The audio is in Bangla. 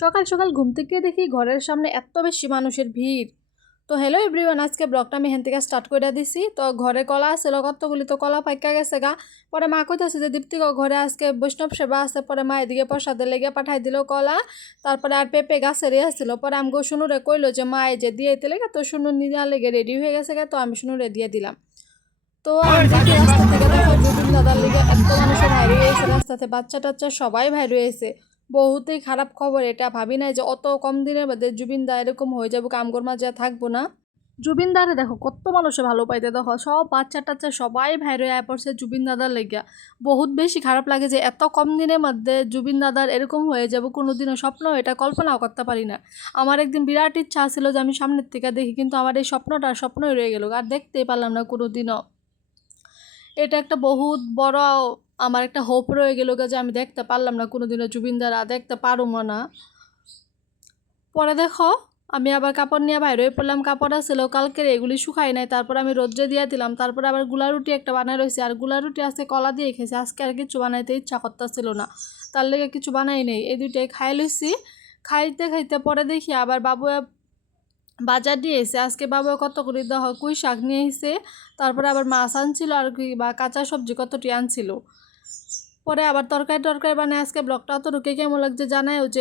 সকাল সকাল ঘুম থেকে দেখি ঘরের সামনে এত বেশি মানুষের ভিড়। তো হ্যালো এভরিওয়ান, আজকে ব্লগটা আমি হেন থেকে স্টার্ট করে দিছি। তো ঘরে কলা আছে কতগুলি, তো কলা পাইকা গেছে গা। পরে মা কইতাছে যে দীপ্তিক ঘরে আজকে বৈষ্ণব সেবা আছে। পরে মা এদিকে প্রসাদে লেগে পাঠাই দিল কলা। তারপরে আর পেঁপে গাছেরই আসছিল। পরে আমগো শুনুরে কইলো যে মা এই যে দিয়ে দিতে লেগে, তো শুনু নিয়ে লেগে রেডি হয়ে গেছে গা। তো আমি শুনুরে দিয়ে দিলাম। তো আমি দেখি রাস্তা থেকে দেখো জুবিন দাদার লিগে এত মানুষের ভাইর হয়েছে, রাস্তাতে বাচ্চা টাচ্চা সবাই ভাইর হয়েছে। বহুতই খারাপ খবর এটা, ভাবি নাই যে অত কম দিনের মধ্যে জুবিন দা এরকম হয়ে যাবো, কামগর মাঝে আর থাকবো না। জুবিন দারে দেখো কত মানুষে ভালো পাইতে, দেখো সব বাচ্চা টাচ্চা সবাই ভাইর হয়ে পড়ছে জুবিন দাদার লেগিয়া। বহুত বেশি খারাপ লাগে যে এত কম দিনের মধ্যে জুবিন দাদার এরকম হয়ে যাবো, কোনোদিনও স্বপ্ন এটা কল্পনাও করতে পারি না। আমার একদিন বিরাট ইচ্ছা ছিল যে আমি সামনের থেকে দেখি, কিন্তু আমার এই স্বপ্নটা স্বপ্নই রয়ে গেল, আর দেখতেই পারলাম না কোনোদিনও। এটা একটা বহুত বড় আমার একটা হোপ রয়ে গেল যে আমি দেখতে পারলাম না কোনোদিনও জুবিনদার, দেখতে পারবো না। পরে দেখো আমি আবার কাপড় নিয়ে বাইরে পড়লাম, কাপড় আছিল কালকের, এগুলি শুকাই নাই। তারপর আমি রোদ্রে দিয়ে দিলাম। তারপরে আবার গুলা রুটি একটা বানাই রয়েছে, আর গুলা রুটি আজকে কলা দিয়ে খেয়েছি, আজকে আর কিছু বানাইতে ইচ্ছা করতেছিল না, তার লেগে কিছু বানাই নেই। এই দুইটাই খাই লইছি। খাইতে খাইতে পরে দেখি আবার বাবু বাজার দিয়ে এসে, আজকে বাবু কত করে দেওয়া কুই শাক নিয়ে এসে, তারপরে আবার মাছ আনছিল আর কি, বা কাঁচা সবজি কতটি আনছিল। পরে আবার তরকারি বানায়। আজকে ব্লগটা তো ঢুকে কেমন লাগছে জানায়ও যে